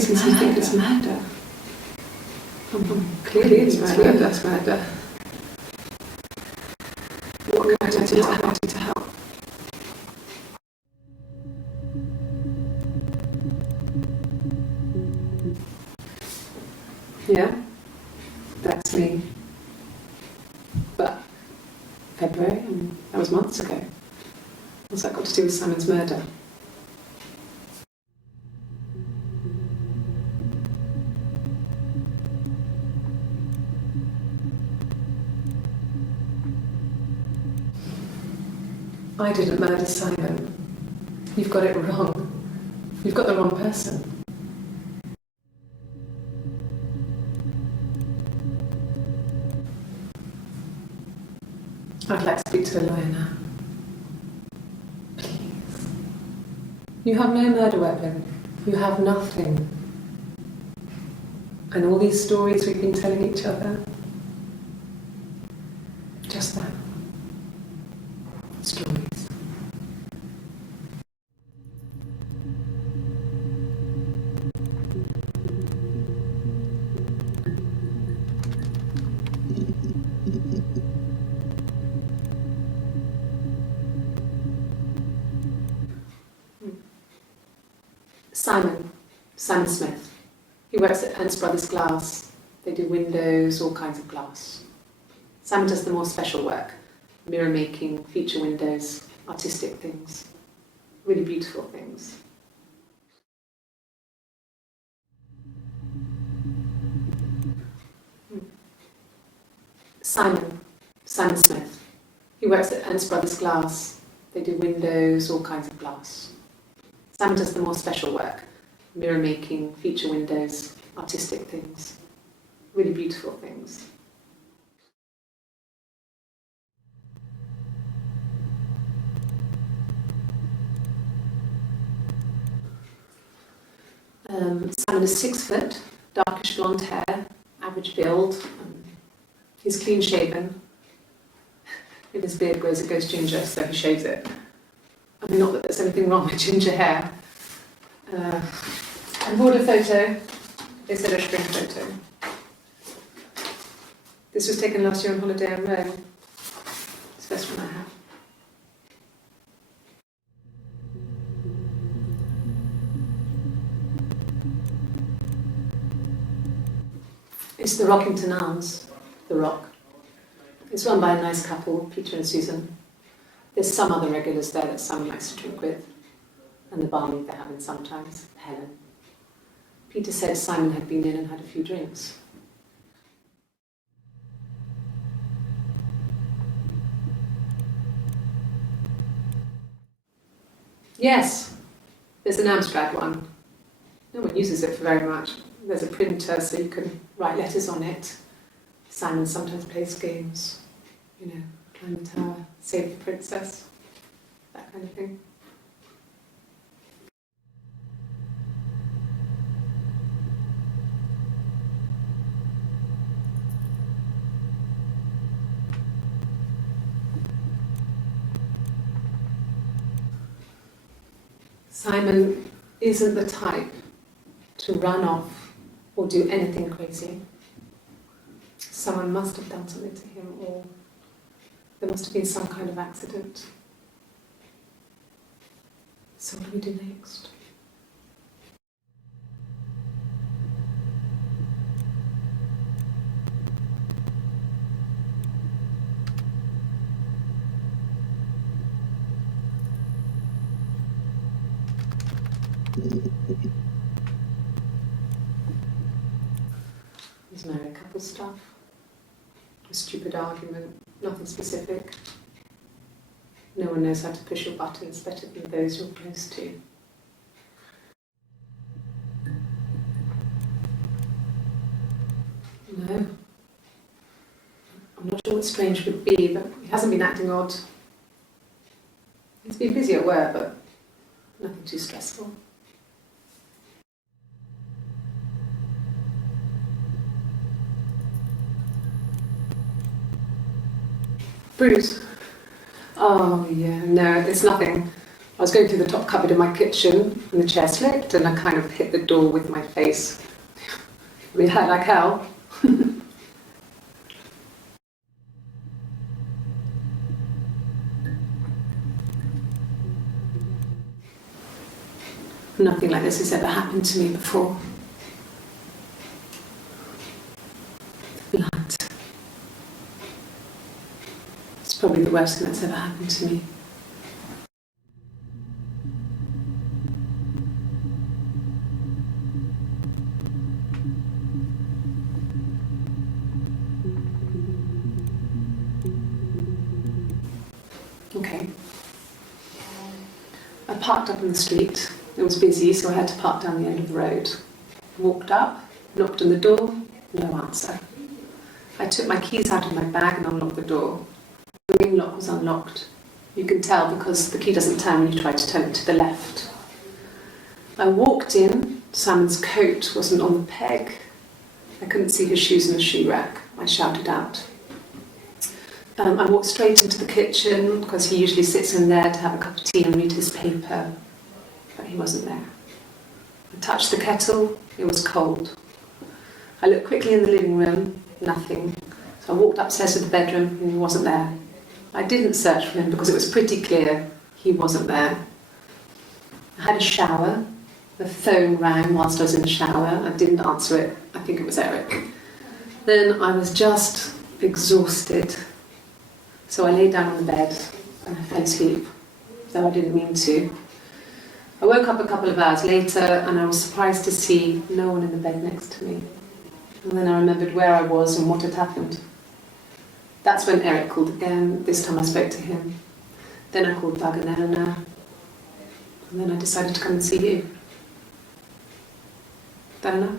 think it's murder. Clearly it's murder. What can I do to help? Yeah, that's me. But February, and that was months ago. What's that got to do with Simon's murder? I didn't murder Simon. You've got it wrong. You've got the wrong person. I'd like to speak to a lawyer now. Please. You have no murder weapon. You have nothing. And all these stories we've been telling each other, just that. Stories. Simon Smith. He works at Ernst Brothers Glass. They do windows, all kinds of glass. Simon does the more special work, mirror making, feature windows, artistic things, really beautiful things. Simon Smith. He works at Ernst Brothers Glass. They do windows, all kinds of glass. Simon does the more special work, mirror making, feature windows, artistic things, really beautiful things. Simon is 6 foot, darkish blonde hair, average build. He's clean shaven. If his beard grows, it goes ginger, so he shaves it. I mean, not that there's anything wrong with ginger hair. I bought a photo. They said a spring photo. This was taken last year on holiday in Rome. It's the best one I have. It's the Rockington Arms, the Rock. It's run by a nice couple, Peter and Susan. There's some other regulars there that Simon likes to drink with, and the barmaid they're having sometimes, Helen. Peter said Simon had been in and had a few drinks. Yes, there's an Amstrad one. No one uses it for very much. There's a printer so you can write letters on it. Simon sometimes plays games, you know, climb the tower, save the princess, that kind of thing. Simon isn't the type to run off or do anything crazy. Someone must have done something to him, or there must have been some kind of accident. So what do we do next? There's married couple stuff, a stupid argument, nothing specific. No one knows how to push your buttons better than those you're close to. No. I'm not sure what strange would be, but he hasn't been acting odd. He's been busy at work, but nothing too stressful. Bruce? Oh yeah, no, it's nothing. I was going through the top cupboard in my kitchen and the chair slipped and I kind of hit the door with my face. I mean, hurt like hell. Nothing like this has ever happened to me before. Blood. It's probably the worst thing that's ever happened to me. Okay. I parked up on the street. It was busy, so I had to park down the end of the road. Walked up, knocked on the door, no answer. I took my keys out of my bag and unlocked the door. The ring lock was unlocked. You can tell because the key doesn't turn when you try to turn it to the left. I walked in. Simon's coat wasn't on the peg. I couldn't see his shoes in the shoe rack. I shouted out. I walked straight into the kitchen because he usually sits in there to have a cup of tea and read his paper. But he wasn't there. I touched the kettle, it was cold. I looked quickly in the living room, nothing. So I walked upstairs to the bedroom and he wasn't there. I didn't search for him because it was pretty clear he wasn't there. I had a shower. The phone rang whilst I was in the shower. I didn't answer it. I think it was Eric. Then I was just exhausted. So I lay down on the bed and I fell asleep, though I didn't mean to. I woke up a couple of hours later and I was surprised to see no one in the bed next to me. And then I remembered where I was and what had happened. That's when Eric called again. This time I spoke to him. Then I called Doug and Eleanor. And then I decided to come and see you. That enough?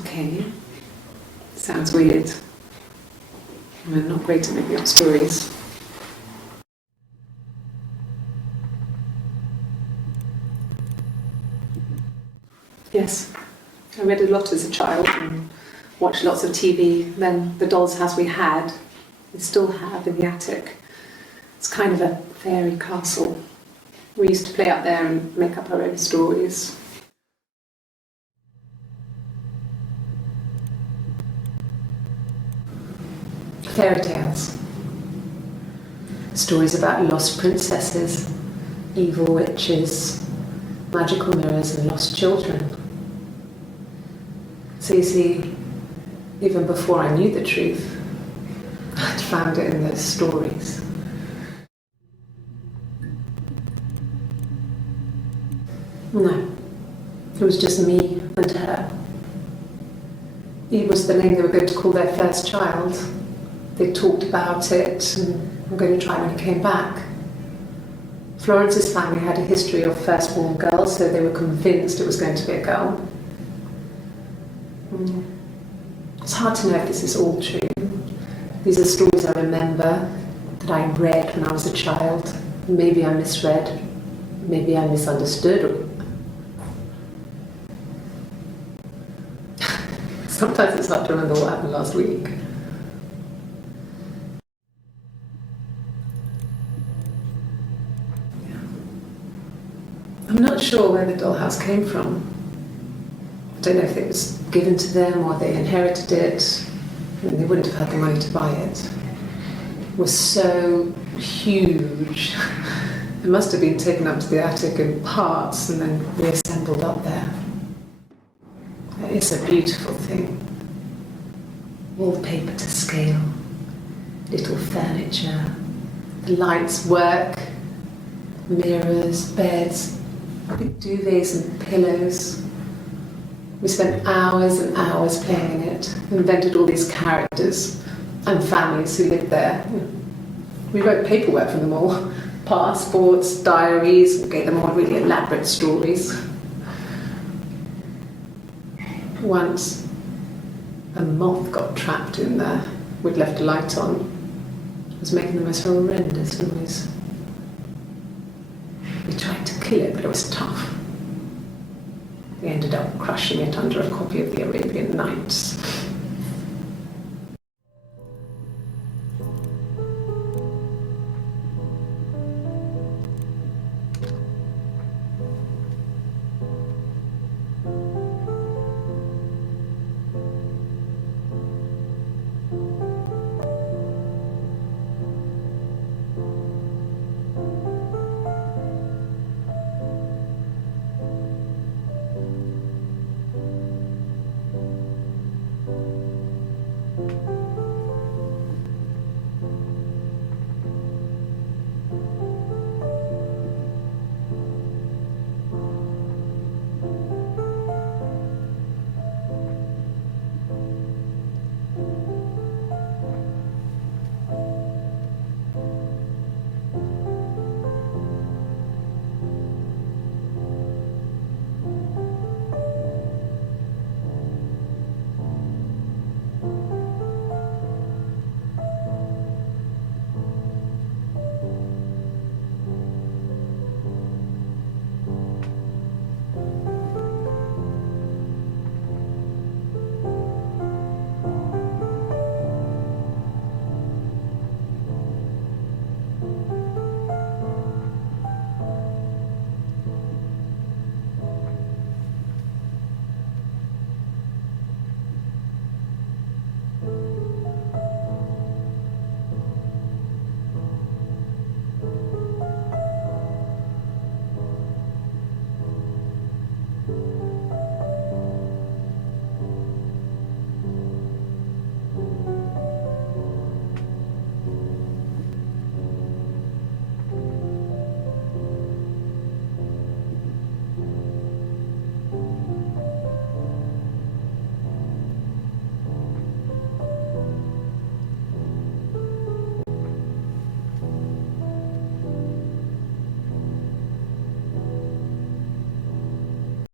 Okay. Sounds weird. I'm not great at making up stories. Yes, I read a lot as a child and watched lots of TV. Then the doll's house we still have in the attic. It's kind of a fairy castle. We used to play up there and make up our own stories. Fairy tales. Stories about lost princesses, evil witches, magical mirrors and lost children. So you see, even before I knew the truth, I'd found it in those stories. No, it was just me and her. Eve was the name they were going to call their first child. They talked about it and were going to try when he came back. Florence's family had a history of firstborn girls, so they were convinced it was going to be a girl. It's hard to know if this is all true. These are stories I remember that I read when I was a child. Maybe I misread, maybe I misunderstood. Sometimes it's hard to remember what happened last week. I'm not sure where the dollhouse came from. I don't know if it was given to them or they inherited it. I mean, they wouldn't have had the money to buy it. It was so huge. It must have been taken up to the attic in parts and then reassembled up there. It's a beautiful thing. Wallpaper to scale, little furniture, the lights work, mirrors, beds, big duvets and pillows. We spent hours and hours playing in it, invented all these characters and families who lived there. We wrote paperwork for them all, passports, diaries, and gave them all really elaborate stories. Once, a moth got trapped in there. We'd left a light on. was making the most horrendous noise. We tried to kill it, but it was tough. We ended up crushing it under a copy of the Arabian Nights.